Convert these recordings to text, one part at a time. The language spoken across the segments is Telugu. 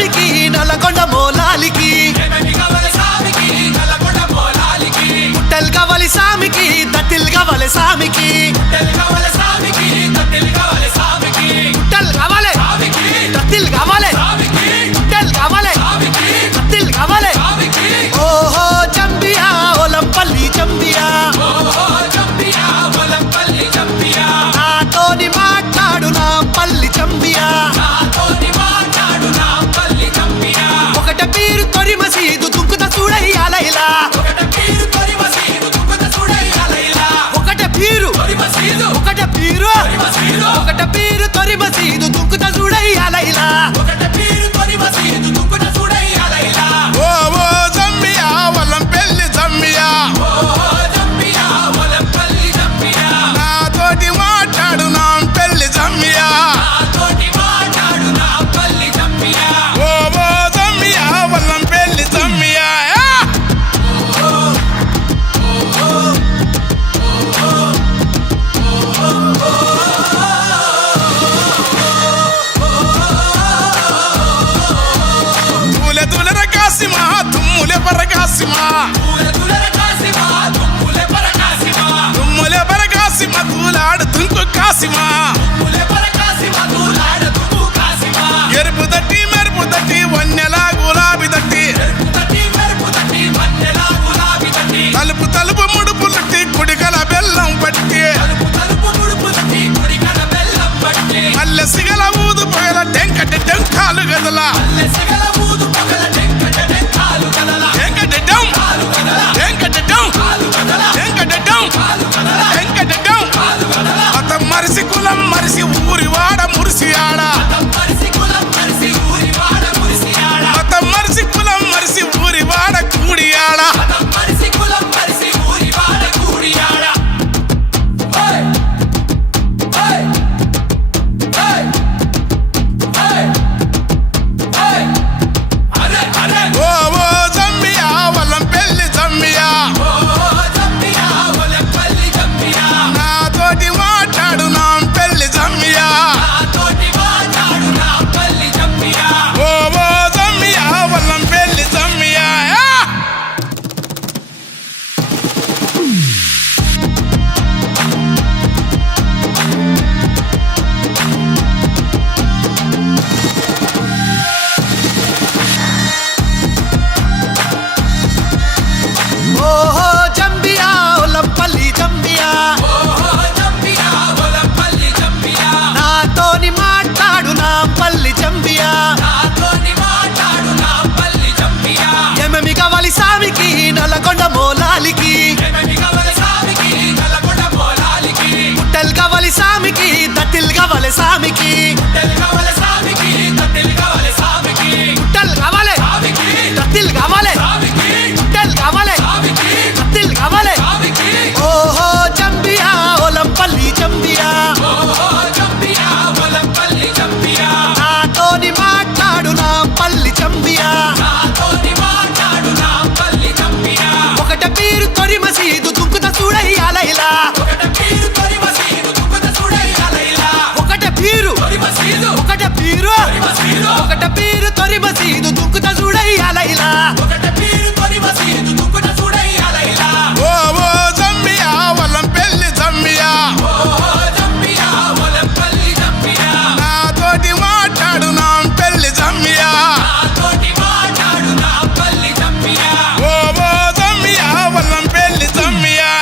సామికి నల్లగొండ మోలాలికి పుట్టెల్ కావాలి సామికి దత్తిల్ కావాలి సామికి పుట్టెల్ కావాలి దత్తిల్ కావాలి పుట్టెల్ కావాలి దత్తిల్ కావాలి ఓహో చంబియా ఒలంపల్లి చంబియా నాతోని మాట్లాడు నా పల్లి చంబియా ఒకట పీరు తొరి మసీదు దుంకుత చూడయ్యాలైలా ఒకట పీరు తొరి మసీదు దుంకుత చూడయ్యాలైలా ఓ ఓ జమ్మియా వలంపల్లి జమ్మియా నాతోటి మాట్లాడు నా పెళ్లి జమ్మియా ఓ ఓ జమ్మియా వలంపల్లి జమ్మియా తుమ్ములే పరకాసిమా తూలాడు తుంకు కాసిమా ఎరుపు దట్టి మెరుపు దట్టి వన్నెలా గులాబీ దట్టి తలుపు తలుపు ముడుపు లట్టి కుడికల బెల్లం పట్టి మల్లె సిగల ఊదు పగల టెంకట టెంకాలు గదల మరిసి కులం మరిసి ఊరి వాడ మురిసి ఆడ మతం మరిసి కులం మరిసి ఊరి వాడ కూడి ఆడ ఓ ఓ జమ్మియా వలంపల్లి జమ్మియా నాతోటి మాట్లాడు నా పెళ్లి జమ్మియా ఓ ఓ జమ్మియా వలంపల్లి జమ్మియా ఓహో చంబియా ఒలంపల్లి చంబియా నాతోని మాట్లాడు నా పల్లి చంబియా ఏమేమి కావాలి సామికి నల్లగొండ మోలాలికి పుట్టెల్ కావాలి సామికి దత్తిల్ కావాలి సామికి పుట్టెల్ కావాలి దత్తిల్ కావాలి పుట్టెల్ కావాలి దత్తిల్ కావాలి ఓహో చంబియా ఒలంపల్లి చంబియా నాతోని మాట్లాడు నా పల్లి చంబియా ఒకట పీరు తొరి మసీదు దుంకుత చూడయ్యాలైలా ఒకట పీరు తొరి మసీదు దుంకుత చూడయ్యాలైలా ఓ ఓ జమ్మియా వలంపల్లి జమ్మియా నాతోటి మాట్లాడు నా పెళ్లి జమ్మియా ఓ ఓ జమ్మియా వలంపల్లి జమ్మియా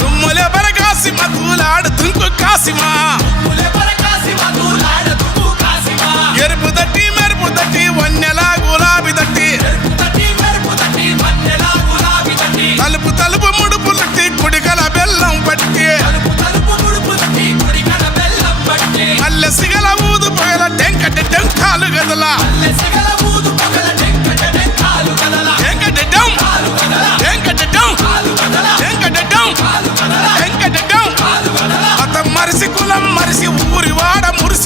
తుమ్ములే పరకాసిమా తూలాడు తుంకు కాసిమా ఎరుపు దట్టి మెరుపు దట్టి వన్నెలా గులాబీ దట్టి తలుపు తలుపు ముడుపు లట్టి కుడికల బెల్లం పట్టి మల్లె సిగల ఊదు పగల టెంకట టెంకాలు గదల మతం మరిసి కులం మరిసి ఊరి వాడ మురిసి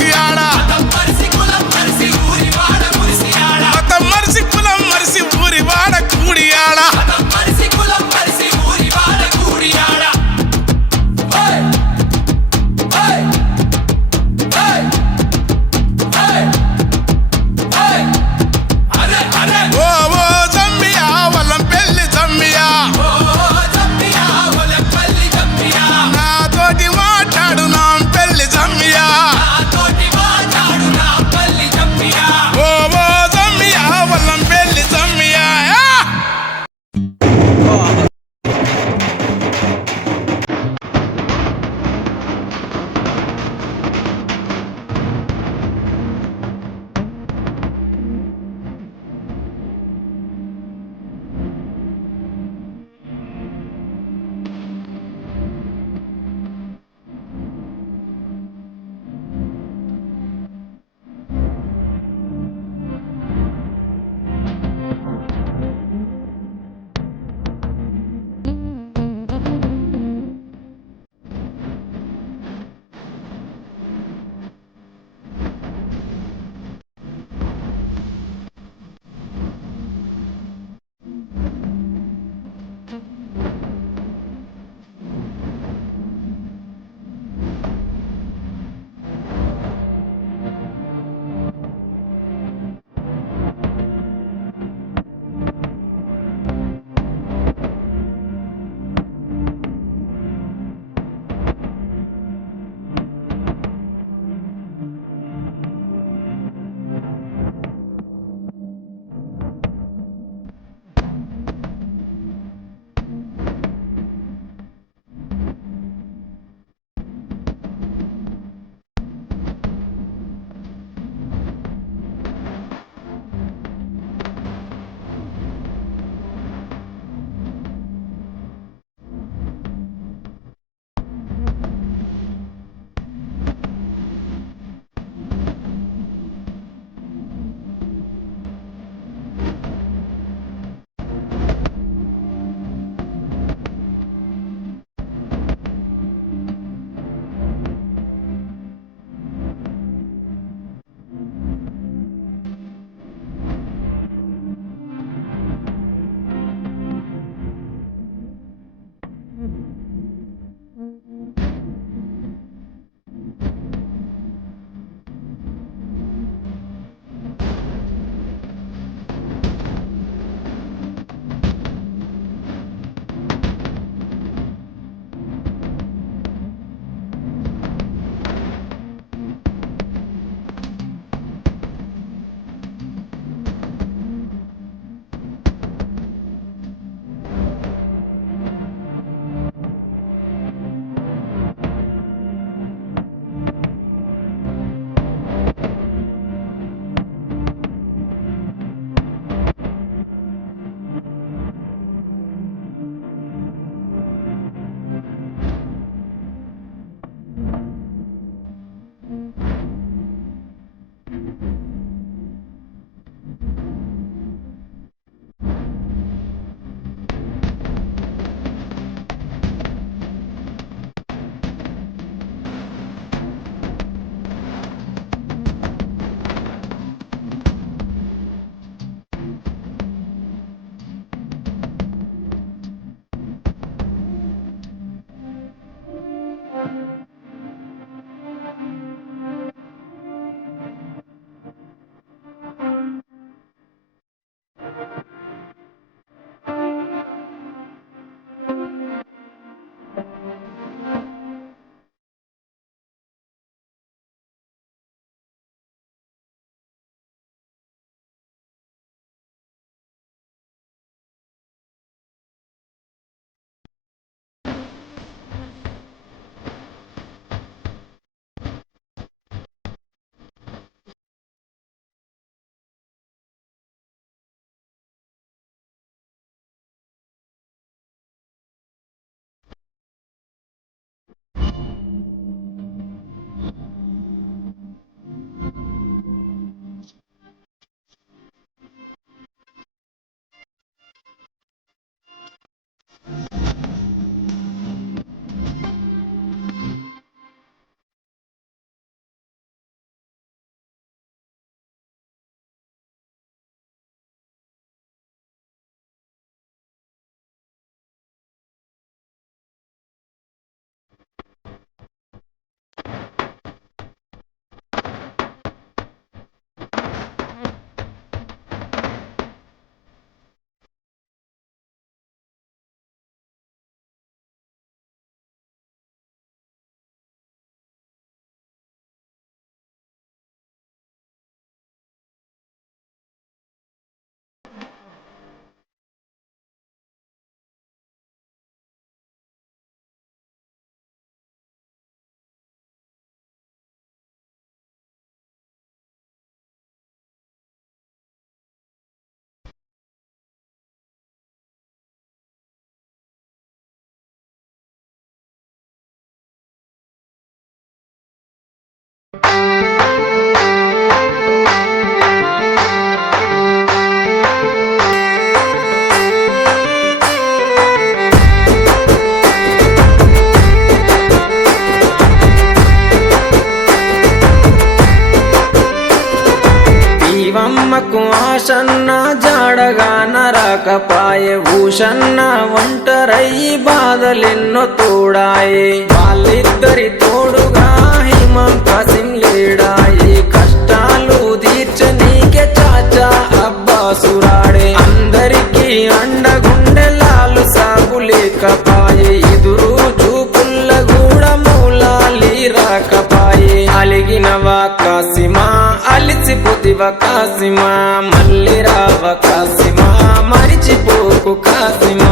భీమమ్మకు ఆశన్న జాడగా నరకపాయే భూషన్న ఒంటరయ్యి బాధలెన్నో తోడాయే వాళ్ళిద్దరి తోడుగా హిమంత సింలేడాయి కష్టాలు తీర్చనీకే చాచా అబ్బాసురాడే అందరికీ అండగుండె లాలు సాగు లేకపాయే ఎదురు చూపుల్ల కూడా మూలాలి రాకపాయే అలిగినవా కాసిమా అలిసిపోతివ కాసిమా మళ్ళీ రావ కాసిమా మరిచిపోకు కాసిమా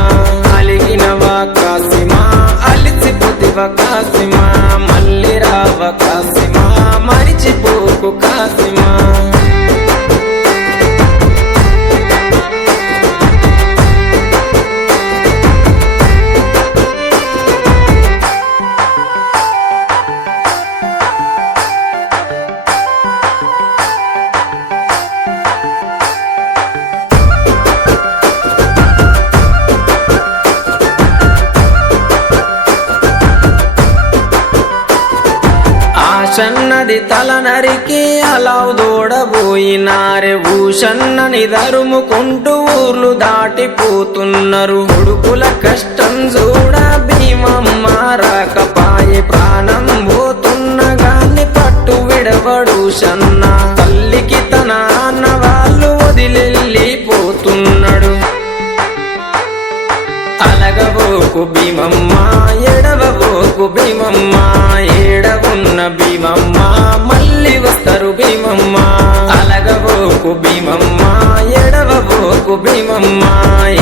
అలిగినవా కాసిమా అలిసిపోతివ కాసిమా మళ్ళీ రావ కాసిమా మరిచిపోకు కాసిమా ఆశన్నది తల నరికి అలావు దూడబోయినారే భూషన్నని దరుముకుంటూ ఊర్లు దాటిపోతున్నారు కొడుకుల కష్టం చూడ భీమమ్మ రాకపాయే ప్రాణం పోతున్న గాని పట్టు విడవడు షన్న తల్లికి తన అన్న వాళ్ళు వదిలెళ్ళిపోతున్నాడు అలగబోకు భీమమ్మ ఎడవబోకు భీమమ్మ ఏడవున్న భీమమ్మ మళ్ళీ వస్తారు భీమమ్మ అలగబోకు భీమమ్మ ఎడవబోకు భీమమ్మ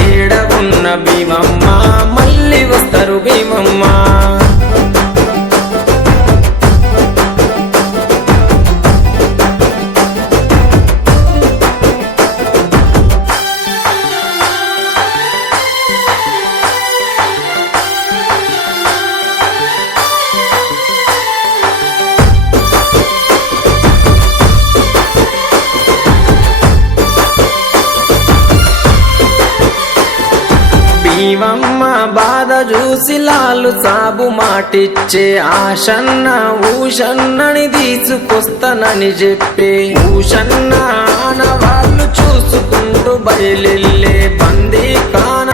ఏడవున్న భీమమ్మ మళ్ళీ వస్తారు భీమమ్మ భీమమ్మ బాధ చూసి లాలు సాబు మాటిచ్చే ఆశన్న ఊషన్నని తీసుకొస్తానని చెప్పే ఊషన్న ఆనవాళ్ళు చూసుకుంటూ బయలెళ్ళే బందీ కాన